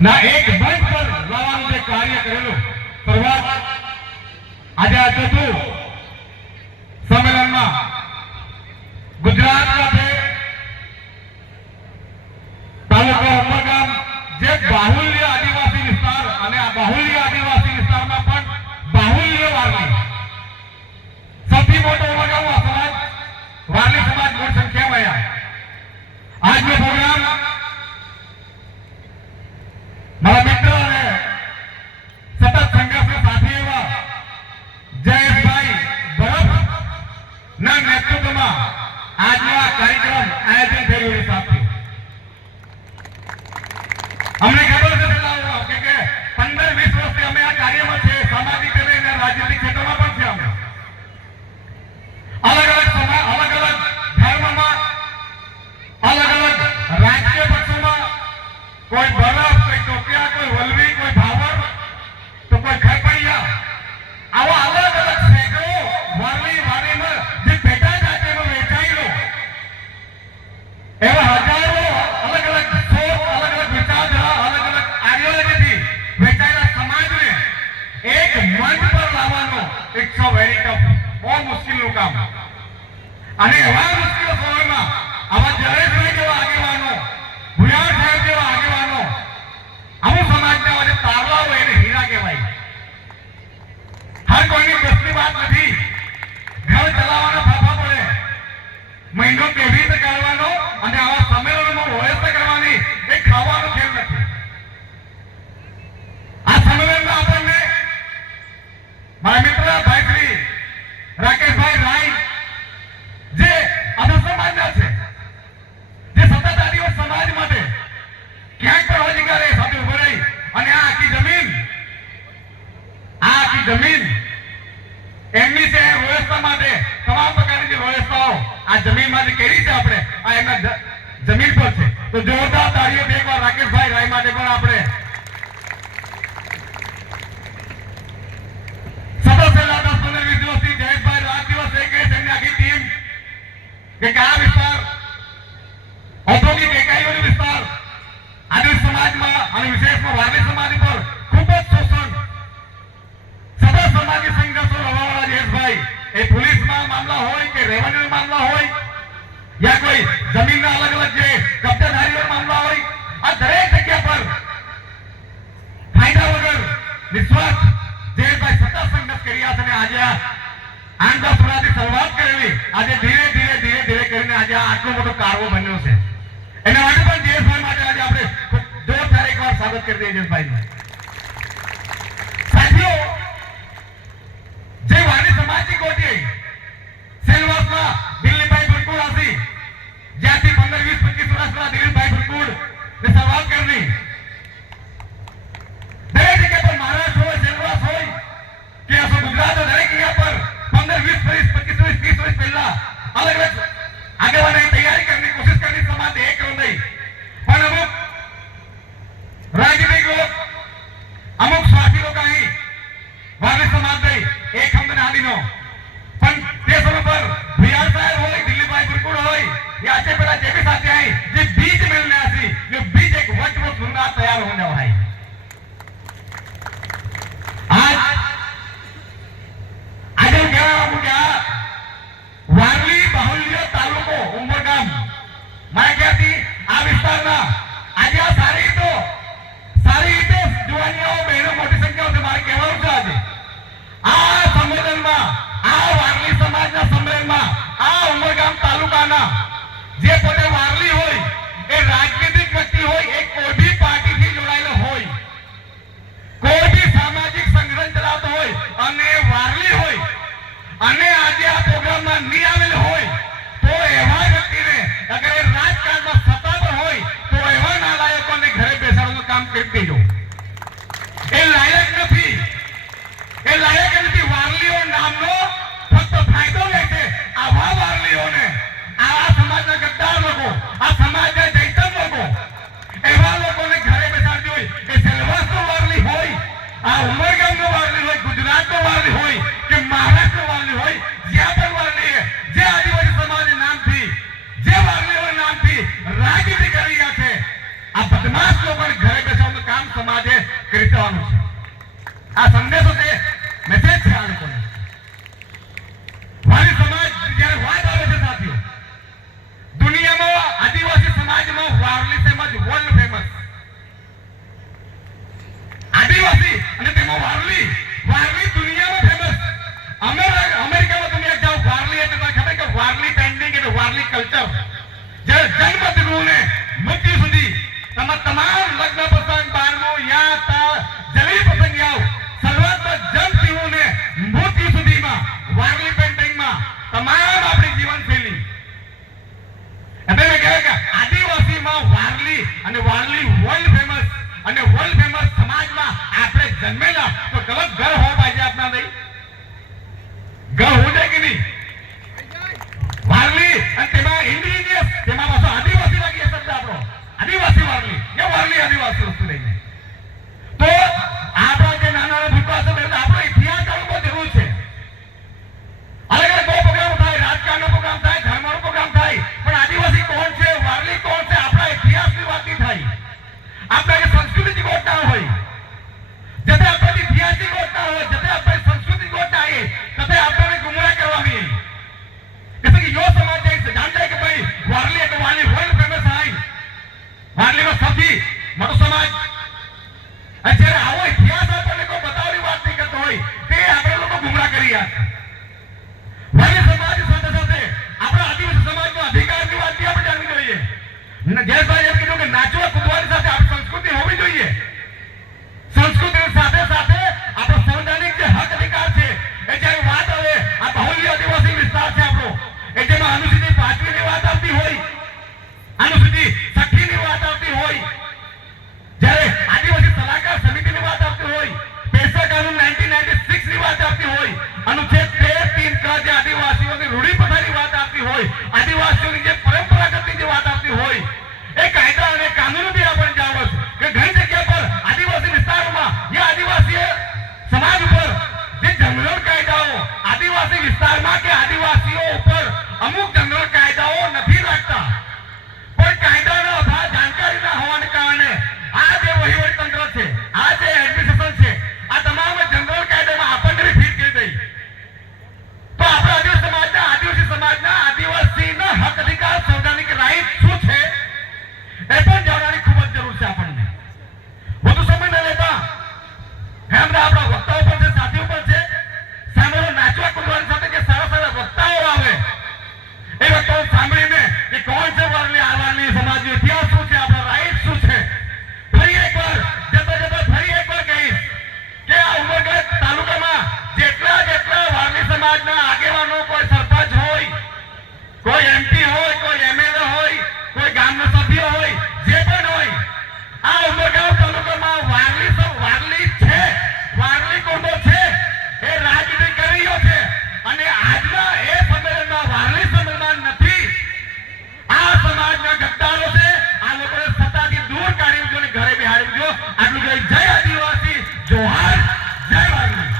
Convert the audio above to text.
ના એક મંચ પર લાવવાનું જે કાર્ય કરેલું શરૂઆત આજે આ ચોથું સંમેલનમાં ગુજરાત સાથે તાલુકો ઉમરગામ જે બાહુલ્ય આદિવાસી વિસ્તાર અને આ બાહુલ્ય આદિવાસી વિસ્તારમાં પણ બાહુલ્ય વારલી સૌથી મોટો ઉમરગામ સમાજ વારલી સમાજ મોટી સંખ્યામાં આવ્યા. આજનો પ્રોગ્રામ મારા મિત્ર અને સતત સંઘર્ષના સાથી એવા જયેશભાઈ ભરત ના નેતૃત્વમાં આજનો આ કાર્યક્રમ આયોજન થઈ રહ્યું છે. અમને ખબર છે કે 15-20 વર્ષથી અમે આ કાર્યમાં છે, સામાજિક અને રાજનીતિક ક્ષેત્રમાં પણ છે. અમે અલગ અલગ સમાજ, અલગ અલગ ધર્મમાં, અલગ અલગ રાજકીય પક્ષોમાં, કોઈ બરફ, કોઈ ટોકિયા, કોઈ વલવી, કોઈ ભાવર, તો કોઈ ખરપડિયા, આવા અલગ અલગ સેકડો વારલી વાડીમાં જે પેટા જાતિમાં વેચાયેલો એવા હજારો અલગ અલગ સોચ, અલગ અલગ વિચારધારા, અલગ અલગ આઈડિયોલોજીથી વેચાયેલા સમાજને એક મંચ પર લાવવાનો ઇટ્સ અ વેરી ટફ, બહુ મુશ્કેલનું કામ. અને એવા મુશ્કેલ સમયમાં આવા જયેશભાઈ જેવા આગેવાનો, ભુયાર સાહેબ જેવા આગેવાનો, અમુક સમાજના આજે તારલાઓ એને હીરા કહેવાય. હર કોઈની બસની વાત નથી. ઘર ચલાવવાના ફાફા પડે, મહિનો કેવી રીતે કાઢવાનો અને આવા સંમેલનોમાં વ્યવસ્થા કરવાની એ ખાવાનો ખેલ નથી. આ સંમેલનમાં આપણને મારા મિત્ર ભાઈ શ્રી રાકેશભાઈ રાય જે અધર સમાજના છે, જે સતત આદિવાસી સમાજ માટે ક્યાંક પણ અધિકારે સાથે ઉભો રહી અને આ આખી જમીન એમની છે વ્યવસ્થા માટે તમામ પ્રકારની જે વ્યવસ્થાઓ આ જમીનમાંથી કરી છે આપણે આ એમના જમીન પર છે. તો જોરદાર તાળીઓ એકવાર રાકેશભાઈ રાય માટે પણ આપણે સતત છેલ્લા 10-15-20 દિવસથી જયેશભાઈ રાત દિવસ એક એમની આખી ટીમ કે કયા વિસ્તાર ઔદ્યોગિક એકાઈઓનો વિસ્તાર આદિવાસી સમાજમાં અને વિશેષમાં વારલી સમાજ પર ખૂબ જ શોષણ, સતત સમાજની સંઘર્ષો લડવાવાળા જયેશભાઈ, એ પોલીસમાં મામલા હોય કે રેવન્યુ મામલા હોય યા કોઈ જમીનના અલગ અલગ જે કબજાધારીઓ મામલા હોય, આ દરેક જગ્યા પર ફાયદા વગર નિસ્વાર્થ જયેશભાઈ સતત સંઘર્ષ કર્યા છે. અને આજે આ 8-10 વર્ષથી શરૂઆત કરેલી આજે ધીરે ધીરે કરીને આજે આટલો મોટો કારવો બન્યો છે. એના માટે પણ જયેશભાઈ માટે આજે આપણે જોરદાર એકવાર સ્વાગત કરી દઈએ જયેશભાઈનું. સાથીઓ, જે વારલી સમાજની કોટી સેલવાસમાં દિલીપભાઈ બુરકુડાથી જ્યાંથી 15-20-25 વર્ષના દિલીપભાઈ બુરકુડ ને સવાલ કરેલી દરેક જગ્યા પર મહારાષ્ટ્ર હોય, સેલવાસ હોય કે ગુજરાત દરેક જગ્યા પર 15-20-25 વર્ષ 30 વર્ષ પહેલા અલગ અલગ આગેવાની તૈયારી કરવાની કોશિશ કરતી સમાજ એક રહી નહીં. પણ અમુક રાજનીતિક લોક, અમુક સ્વાર્થી લોકો અહીં વારલી સમાજ નહીં એક ખંડ આદિનો પણ તે સમય પર ભુયાર સાહેબ હોય, દિલીપભાઈ બુરકુડ હોય या अच्छे पेला जे भी साथी आए जे बीज मिलने आसी जो बीज एक वट वो सुंदर तैयार होने भाई. आज क्या वारली बाहुल्य तालुको उमरगाम मैं क्या थी आ विस्तार आज सारी રીતે જુવાનીઓ બહેનો મોટી સંખ્યામાં મારે કહેવાનું છે. આજે આ સંમેલનમાં, આ વારલી સમાજના સંમેલનમાં, આ ઉમરગામ તાલુકાના જે પોતે વારલી હોય, એ રાજનીતિક વ્યક્તિ હોય, એ કોઈ બી પાર્ટીથી જોડાયેલો હોય, કોઈ બી સામાજિક સંગઠન ચલાવતો હોય અને વારલી હોય અને આજે આ પ્રોગ્રામમાં નહીં આવેલ હોય તો એવા વ્યક્તિને અગર એ રાજકારણમાં સત્તા પર હોય તો એવા નાલાયકોને ઘરે બેસાડવાનું કામ કરી દેજો. એ લાયક નથી. વારલીઓ નામનો ફક્ત ફાયદો લે છે. આવા વારલીઓને, આ સમાજના ગદ્દાર લોકો, આ સમાજના ચૈતન્ય લોકો, એવા લોકોને ઘરે બેસાડતી હોય. એ સેલવાસનો વારલી હોય, આ ઉમરગામનો વારલી હોય, ગુજરાતનો વારલી હોય કે મહારાષ્ટ્રનો વારલી હોય, જ્યાં પણ વારલી જે આદિવાસી સમાજના નામથી જે વારલીઓના નામથી રાજનીતિ કરી રહ્યા છે, આ બદમાશ લોકોને ઘરે બેસાડવાનું કામ જવાનું છે. આ સંદેશો છે, મેસેજ છે આ લોકોને. વાલી સમાજ જ્યારે વાત આવે છે સાથીઓ, દુનિયામાં આદિવાસી સમાજમાં વારલી સમાજ વર્લ્ડ ફેમસ. આદિવાસી અને તેમાં વારલી દુનિયામાં ફેમસ. અમેરિકામાં તમે જાઓ, વારલી એટલે તમને ખબર કે વારલી પેઇન્ટિંગ એટલે વારલી કલ્ચર. જ્યારે જન્મથી લઈને મૃત્યુ સુધી તમામ લગ્ન પ્રસંગ, બારમો યા જલી પ્રસંગ આવ, શરૂઆતમાં જન્મથી લઈને મૃત્યુ સુધીમાં વારલી પેઇન્ટિંગમાં તમામ આપણી જીવનશૈલી. એટલે મેં કહેવાય કે આદિવાસીમાં વારલી અને વારલી વર્લ્ડ ફેમસ. અને વર્લ્ડ ફેમસ સમાજમાં આપણે જન્મેલા તો ગલત ઘર હોવા પાहिजे આપણા નહીં. ઘર હોવું જોઈએ કે નહીં? વારલી અને તેમાં ઇન્ડિજિયસ, તેમાં પાછો આદિવાસી લાગી શબ્દ આપણો આદિવાસી વારલી, એ વારલી આદિવાસી વસ્તુ લઈને. તો આપણા જે નાના નાના ભૂખા છે આપણો ઇતિહાસ જાણવો જરૂર છે. અલગ અલગ બહુ પ્રોગ્રામ થાય, રાજકારણનો પ્રોગ્રામ થાય, ધર્મનો પ્રોગ્રામ થાય, પણ આદિવાસી કોણ છે, વારલી કોણ છે, આપણા ઇતિહાસની વાત નહીં થાય. આપણા જે સંસ્કૃતિ ગોઠતા હોય, જતે આપણી ઇતિહાસની ગોઠતા હોય, જતે આપણી સંસ્કૃતિ ગોઠતા है, तथे आपने गुमराह करवानी है. जैसे कि यो समाज जानते हैं कि भाई वारली है तो वारली वर्ल्ड फेमस है. वारली में सभी मोटो समाज અત્યારે આવો ઇતિહાસ આપણને કોઈ બતાવવાની વાત નહીં કરતો હોય તે આપણે લોકો ગુમરાહ કરી રહ્યા. વારલી સમાજ સાથે સાથે આપણા આદિવાસી સમાજનો અધિકારની વાત બી આપણે જાણવી જોઈએ. જયેશભાઈ